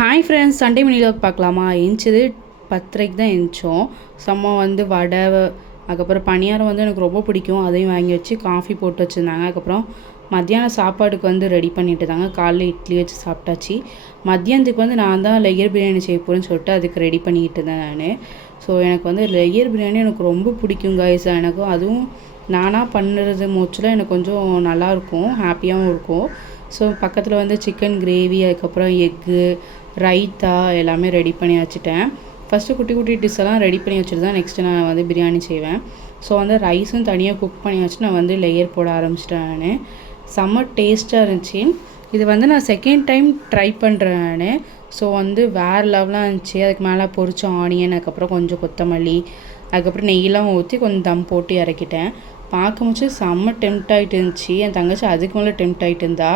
Hi friends, Sunday mini vlog பார்க்கலாமா? எந்திச்சது 10:30க்கு தான் எந்திச்சோம். செம்ம வந்து வடை, அதுக்கப்புறம் பணியாரம் வந்து எனக்கு ரொம்ப பிடிக்கும். அதையும் வாங்கி வச்சு காஃபி போட்டு வச்சுருந்தாங்க. அதுக்கப்புறம் மத்தியானம் சாப்பாடுக்கு வந்து ரெடி பண்ணிட்டு தாங்க. காலைல இட்லி வச்சு சாப்பிட்டாச்சு. மத்தியானத்துக்கு வந்து நான் தான் லேயர் பிரியாணி செய்ய போகிறேன்னு சொல்லிட்டு அதுக்கு ரெடி பண்ணிக்கிட்டு இருந்தேன் நான். ஸோ எனக்கு வந்து லேயர் பிரியாணி எனக்கு ரொம்ப பிடிக்கும் கைஸ். எனக்கும் அதுவும் நானாக பண்ணுறது மோஸ்ட்லாம் எனக்கு கொஞ்சம் நல்லாயிருக்கும், ஹாப்பியாகவும் இருக்கும். ஸோ பக்கத்தில் வந்து சிக்கன் கிரேவி, அதுக்கப்புறம் எக்கு, ரைத்தா எல்லாமே ரெடி பண்ணி வச்சுட்டேன். ஃபஸ்ட்டு குட்டி குட்டி டிஷ் எல்லாம் ரெடி பண்ணி வச்சுட்டு தான் நெக்ஸ்ட்டு நான் வந்து பிரியாணி செய்வேன். ஸோ வந்து ரைஸும் தனியாக குக் பண்ணி வச்சு நான் வந்து லேயர் போட ஆரம்பிச்சிட்டேன் நான். செம்ம டேஸ்ட்டாக இருந்துச்சு. இது வந்து நான் செகண்ட் டைம் ட்ரை பண்ணுறேன் நான். ஸோ வந்து வேறு லெவலாக இருந்துச்சு. அதுக்கு மேலே பொரிச்ச ஆனியன், அதுக்கப்புறம் கொஞ்சம் கொத்தமல்லி, அதுக்கப்புறம் நெய்யெல்லாம் ஊற்றி கொஞ்சம் தம் போட்டு இறக்கிட்டேன். பார்க்க முடிச்சு செம்ம டெம்ட் ஆகிட்டு இருந்துச்சு. என் தங்கச்சி அதுக்கு மேலே டெம்ட் ஆகிட்டு இருந்தா.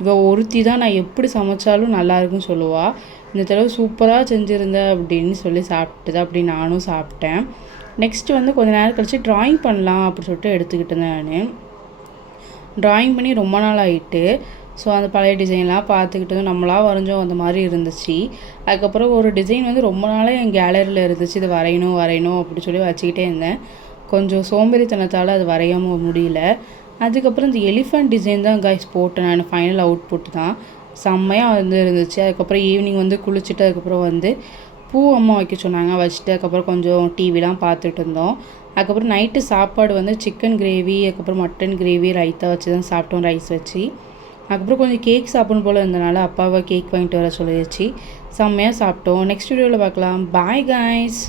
இவள் ஒருத்தி தான் நான் எப்படி சமைச்சாலும் நல்லா இருக்குன்னு சொல்லுவாள். இந்த தடவை சூப்பராக செஞ்சுருந்தேன் அப்படின்னு சொல்லி சாப்பிட்டுது. அப்படி நானும் சாப்பிட்டேன். நெக்ஸ்ட்டு வந்து கொஞ்சம் நேரம் கழித்து ட்ராயிங் பண்ணலாம் அப்படி சொல்லிட்டு எடுத்துக்கிட்டு இருந்தேன் நான். ட்ராயிங் பண்ணி ரொம்ப நாள் ஆகிட்டு. ஸோ அந்த பழைய டிசைன்லாம் பார்த்துக்கிட்டு நம்மளாக வரைஞ்சோம் அந்த மாதிரி இருந்துச்சு. அதுக்கப்புறம் ஒரு டிசைன் வந்து ரொம்ப நாளாக என் கேலரியில் இருந்துச்சு. இது வரையணும் வரையணும் அப்படி சொல்லி வச்சுக்கிட்டே இருந்தேன். கொஞ்சம் சோம்பேறித்தனத்தால் அது வரையாமல் முடியல. அதுக்கப்புறம் இந்த எலிஃபண்ட் டிசைன் தான் கைஸ் போட்டேன் நான். ஃபைனல் அவுட்புட் தான் செம்மையாக வந்து இருந்துச்சு. அதுக்கப்புறம் ஈவினிங் வந்து குளிச்சுட்டு அதுக்கப்புறம் வந்து பூ அம்மா வைக்க சொன்னாங்க, வச்சுட்டு அதுக்கப்புறம் கொஞ்சம் டிவிலாம் பார்த்துட்டு இருந்தோம். அதுக்கப்புறம் நைட்டு சாப்பாடு வந்து சிக்கன் கிரேவி, அதுக்கப்புறம் மட்டன் கிரேவி, ரைத்தா வச்சு தான் சாப்பிட்டோம், ரைஸ் வச்சு. அதுக்கப்புறம் கொஞ்சம் கேக் சாப்பிடணும் போல் இருந்தனால அப்பாவை கேக் வாங்கிட்டு வர சொல்லிடுச்சு. செம்மையாக சாப்பிட்டோம். நெக்ஸ்ட் வீடியோவில் பார்க்கலாம். Bye guys.